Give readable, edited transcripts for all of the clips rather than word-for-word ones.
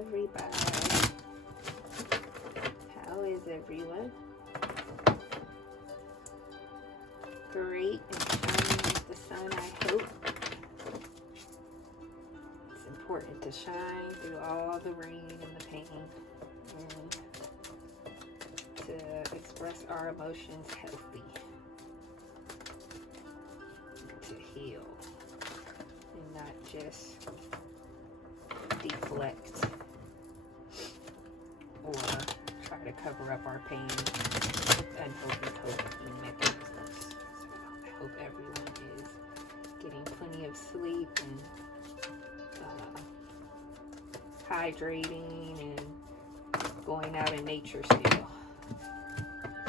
everybody? How is everyone? Great and shining as the sun, I hope. It's important to shine through all the rain and the pain and to express our emotions healthy, to heal and not just deflect or try to cover up our pain with unhealthy coping mechanisms. So I hope everyone is getting plenty of sleep and hydrating and going out in nature still.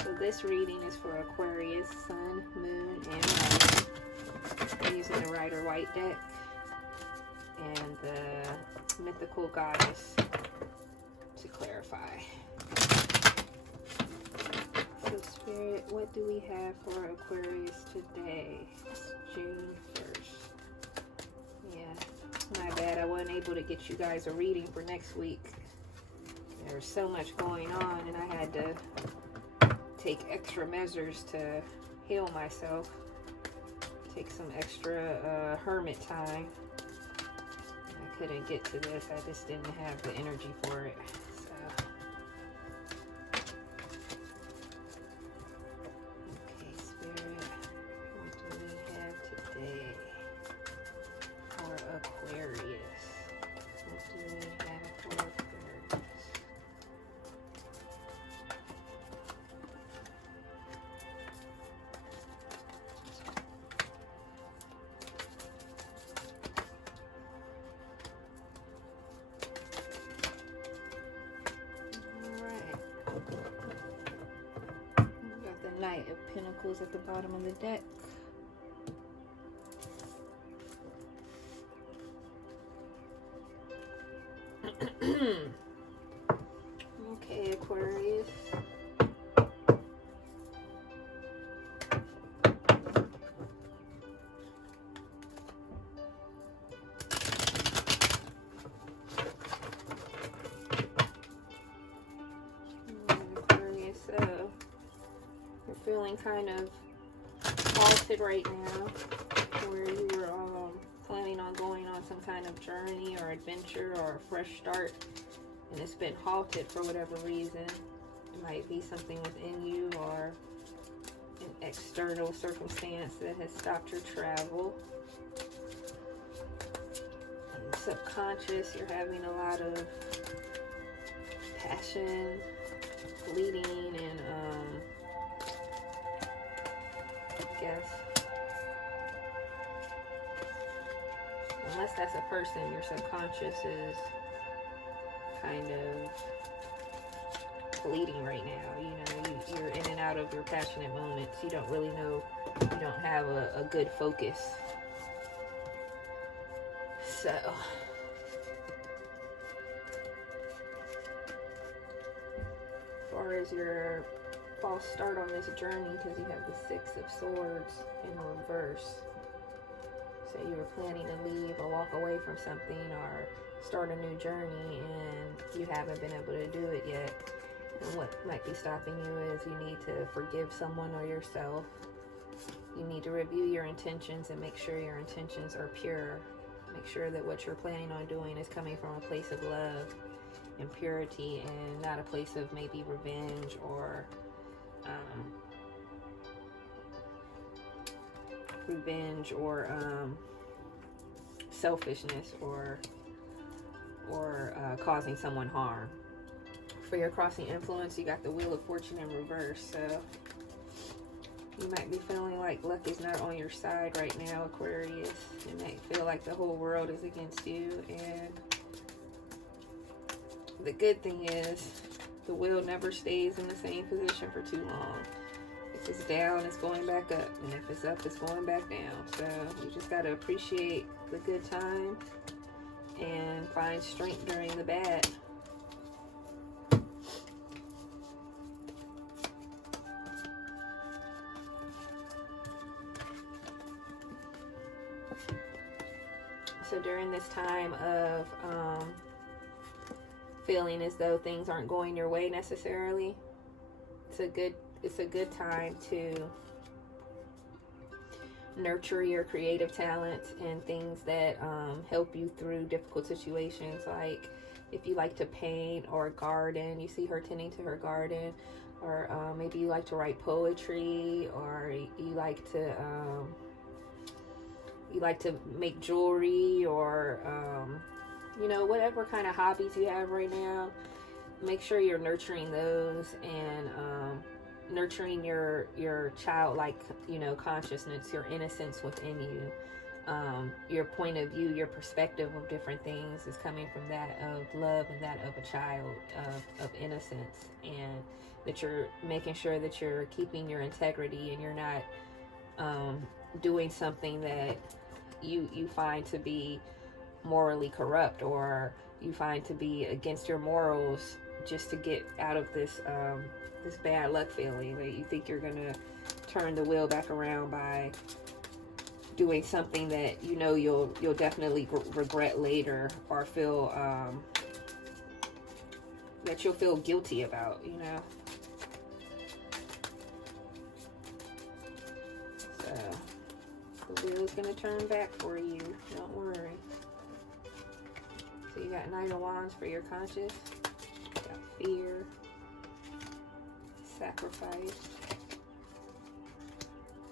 So this reading is for Aquarius, Sun, Moon, and Rising. I'm using the Rider-Waite deck and the Mythical Goddess to clarify. So Spirit, what do we have for Aquarius today? It's June 1st. Yeah, my bad. I wasn't able to get you guys a reading for next week. There's so much going on and I had to take extra measures to heal myself. Take some extra hermit time. I couldn't get to this. I just didn't have the energy for it. So. Okay, Spirit, what do we have today for Aquarius? What do we have for Aquarius? Knight of Pentacles at the bottom of the deck. Okay, Aquarius. Aquarius, you're feeling kind of halted right now, where you were planning on going on some kind of journey or adventure or a fresh start, and it's been halted for whatever reason. It might be something within you or an external circumstance that has stopped your travel. In the subconscious, you're having a lot of passion, fleeting, and I guess, unless that's a person, your subconscious is kind of fleeting right now. You know, you're in and out of your passionate moments. You don't really know, you don't have a good focus. So, as far as your false start on this journey, because you have the Six of Swords in reverse. So you were planning to leave or walk away from something or start a new journey and you haven't been able to do it yet. And what might be stopping you is you need to forgive someone or yourself. You need to review your intentions and make sure your intentions are pure. Make sure that what you're planning on doing is coming from a place of love and purity and not a place of maybe revenge or selfishness or causing someone harm. For your crossing influence, you got the Wheel of Fortune in reverse, so you might be feeling like luck is not on your side right now, Aquarius. You might feel like the whole world is against you, and the good thing is the wheel never stays in the same position for too long. If it's down, it's going back up, and if it's up, it's going back down. So you just got to appreciate the good time and find strength during the bad. So during this time of feeling as though things aren't going your way necessarily, it's a good time to nurture your creative talents and things that help you through difficult situations. Like if you like to paint or garden, you see her tending to her garden, or maybe you like to write poetry, or you like to make jewelry, or you know, whatever kind of hobbies you have right now, make sure you're nurturing those, and nurturing your childlike, you know, consciousness, your innocence within you. Your point of view, your perspective of different things is coming from that of love and that of a child, of innocence, and that you're making sure that you're keeping your integrity and you're not doing something that you find to be morally corrupt, or you find to be against your morals, just to get out of this this bad luck feeling that you think you're gonna turn the wheel back around by doing something that you know you'll definitely regret later, or feel that you'll feel guilty about, you know. So the wheel's gonna turn back for you, don't worry. So you got Knight of Wands for your conscious, you got fear, sacrifice,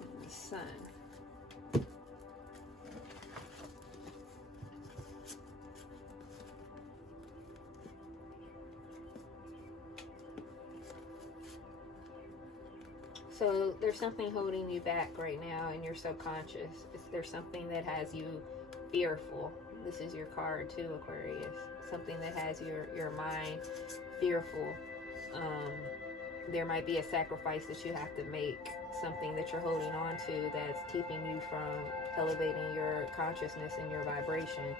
and the Sun. So there's something holding you back right now in your subconscious. There's something that has you fearful. This is your card too, Aquarius. Something that has your mind fearful. There might be a sacrifice that you have to make, something that you're holding on to that's keeping you from elevating your consciousness and your vibration,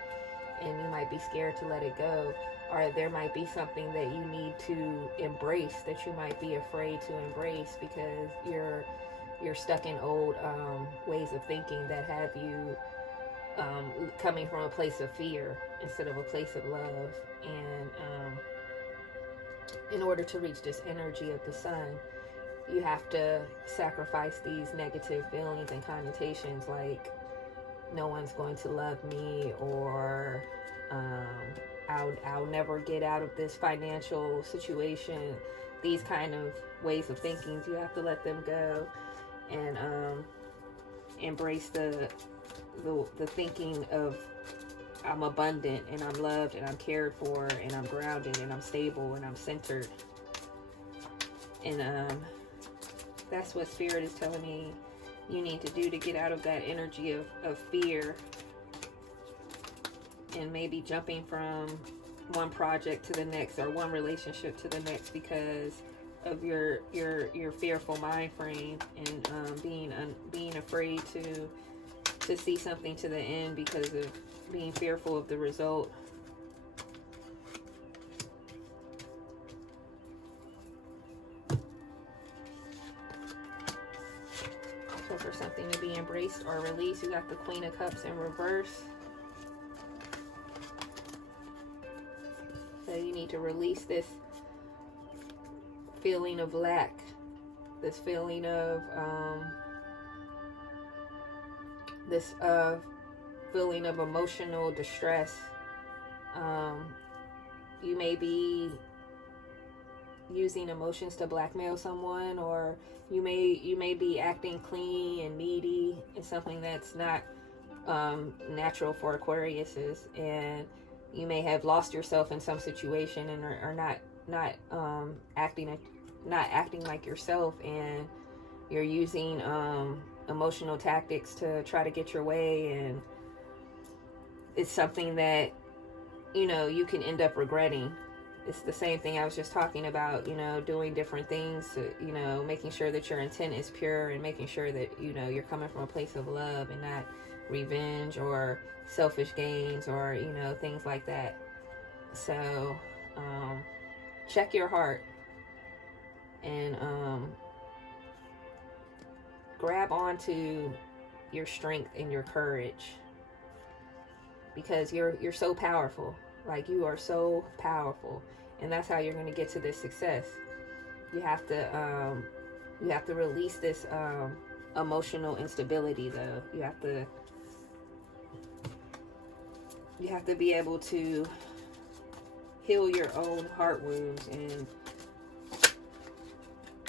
and you might be scared to let it go. Or there might be something that you need to embrace that you might be afraid to embrace because you're stuck in old ways of thinking that have you coming from a place of fear instead of a place of love. And in order to reach this energy of the Sun, you have to sacrifice these negative feelings and connotations, like no one's going to love me, or I'll never get out of this financial situation. These kind of ways of thinking, you have to let them go and embrace the thinking of I'm abundant and I'm loved and I'm cared for and I'm grounded and I'm stable and I'm centered. And that's what Spirit is telling me you need to do to get out of that energy of fear, and maybe jumping from one project to the next or one relationship to the next because of your fearful mind frame, and being afraid to see something to the end because of being fearful of the result. So for something to be embraced or released, you got the Queen of Cups in reverse. So you need to release this feeling of lack, this feeling of feeling of emotional distress. You may be using emotions to blackmail someone, or you may be acting clingy and needy. It's something that's not natural for Aquariuses, and you may have lost yourself in some situation and are not acting like yourself, and you're using emotional tactics to try to get your way, and it's something that, you know, you can end up regretting. It's the same thing I was just talking about, you know, doing different things to, you know, making sure that your intent is pure and making sure that, you know, you're coming from a place of love and not revenge or selfish gains or, you know, things like that. So check your heart and grab onto your strength and your courage, because you're so powerful. Like, you are so powerful, And that's how you're going to get to this success. You have to release this emotional instability, though. You have to be able to heal your own heart wounds and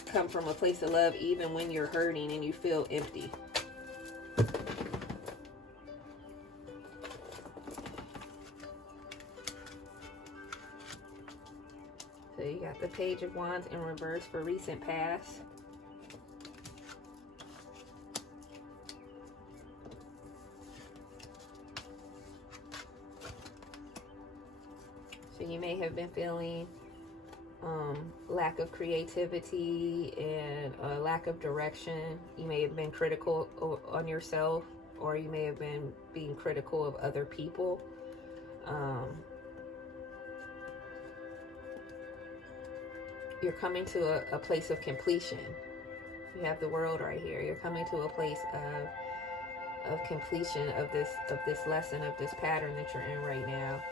come from a place of love even when you're hurting and you feel empty. So you got the Page of Wands in reverse for recent past. So you may have been feeling lack of creativity and a lack of direction. You may have been critical on yourself, or you may have been being critical of other people. You're coming to a place of completion. You have the World right here. You're coming to a place of completion of this lesson, of this pattern that you're in right now.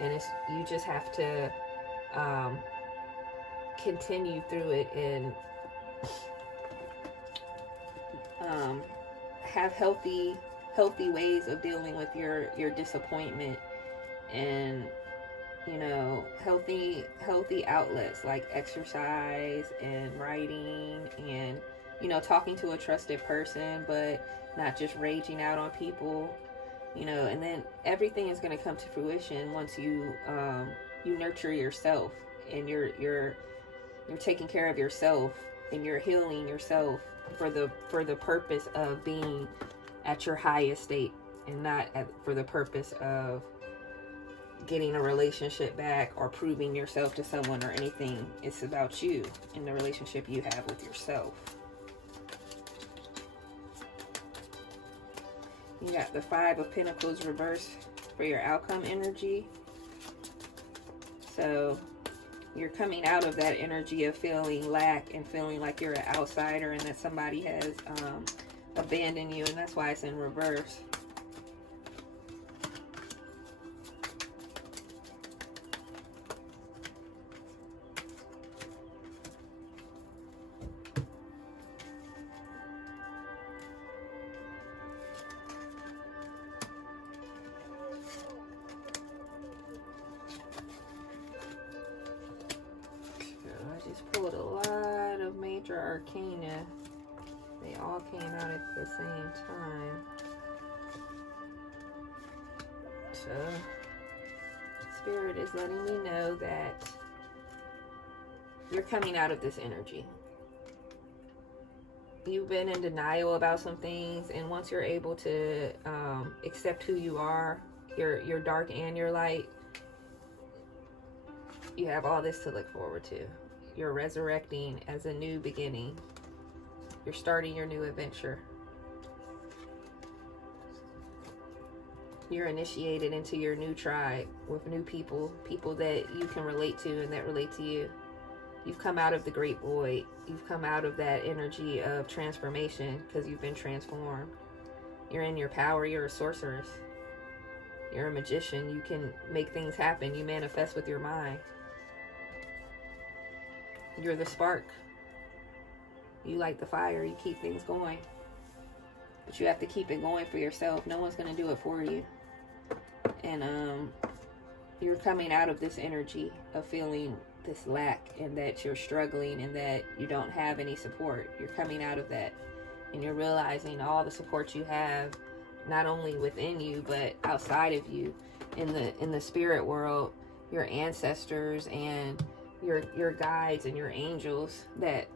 And you just have to continue through it and have healthy ways of dealing with your disappointment, and healthy outlets like exercise and writing and talking to a trusted person, but not just raging out on people, and then everything is going to come to fruition once you nurture yourself, and you're taking care of yourself, and you're healing yourself for the purpose of being at your highest state, and not for the purpose of getting a relationship back or proving yourself to someone or anything. It's about you and the relationship you have with yourself. You got the Five of Pentacles reverse for your outcome energy. So you're coming out of that energy of feeling lack and feeling like you're an outsider and that somebody has abandoned you, and that's why it's in reverse. Pulled a lot of major arcana. They all came out at the same time. So Spirit is letting me know that you're coming out of this energy. You've been in denial about some things, and once you're able to accept who you are, your dark and your light, you have all this to look forward to. You're resurrecting as a new beginning. You're starting your new adventure. You're initiated into your new tribe with new people that you can relate to and that relate to you. You've come out of the great void. You've come out of that energy of transformation because you've been transformed. You're in your power. You're a sorceress. You're a magician. You can make things happen. You manifest with your mind. You're the spark. You light the fire. You keep things going. But you have to keep it going for yourself. No one's going to do it for you. And you're coming out of this energy of feeling this lack and that you're struggling and that you don't have any support. You're coming out of that. And you're realizing all the support you have, not only within you, but outside of you, in the spirit world, your ancestors and your guides and your angels that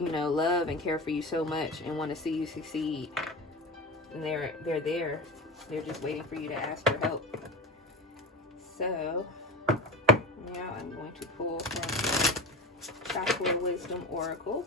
love and care for you so much and want to see you succeed, and they're there. They're just waiting for you to ask for help. So now I'm going to pull from Chakra Wisdom Oracle.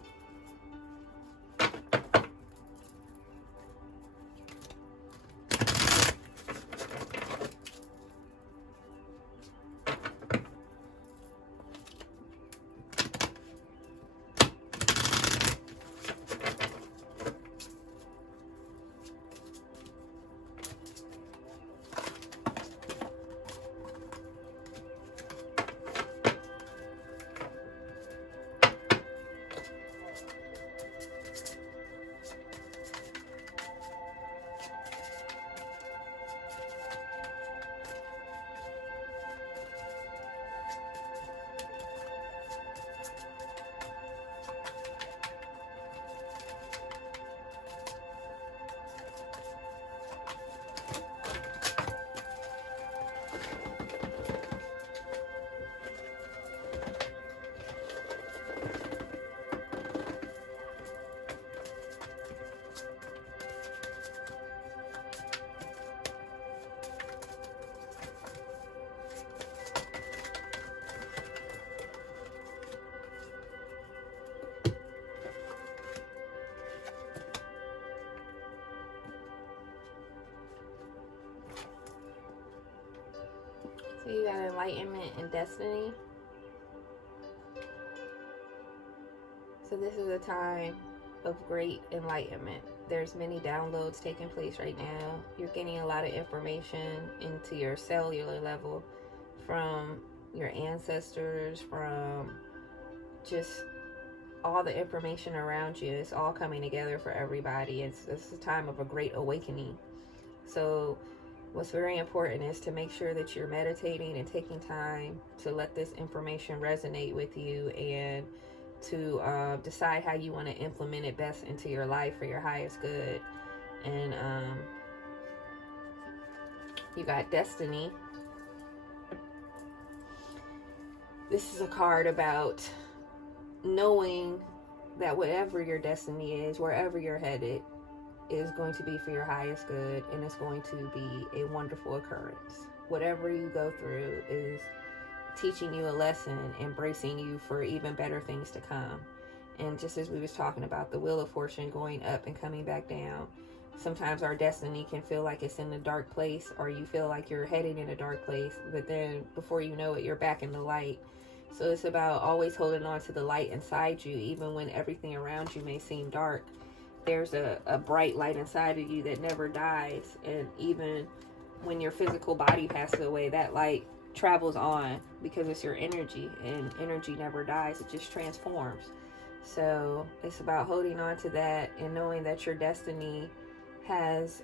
enlightenment and destiny. So this is a time of great enlightenment. There's many downloads taking place right now. You're getting a lot of information into your cellular level from your ancestors, from just all the information around you. It's all coming together for everybody. It's a time of a great awakening. So what's very important is to make sure that you're meditating and taking time to let this information resonate with you, and to decide how you want to implement it best into your life for your highest good. And you got destiny. This is a card about knowing that whatever your destiny is, wherever you're headed, is going to be for your highest good, and it's going to be a wonderful occurrence. Whatever you go through is teaching you a lesson, embracing you for even better things to come. And just as we was talking about the wheel of fortune going up and coming back down, sometimes our destiny can feel like it's in a dark place, or you feel like you're heading in a dark place, but then before you know it, you're back in the light. So it's about always holding on to the light inside you. Even when everything around you may seem dark, there's a bright light inside of you that never dies. And even when your physical body passes away, that light travels on, because it's your energy, and energy never dies, it just transforms. So it's about holding on to that and knowing that your destiny has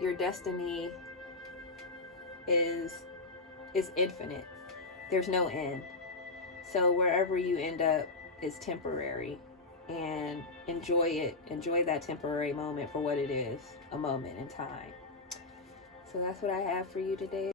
your destiny is infinite. There's no end. So wherever you end up is temporary, and enjoy it. Enjoy that temporary moment for what it is, a moment in time. So that's what I have for you today.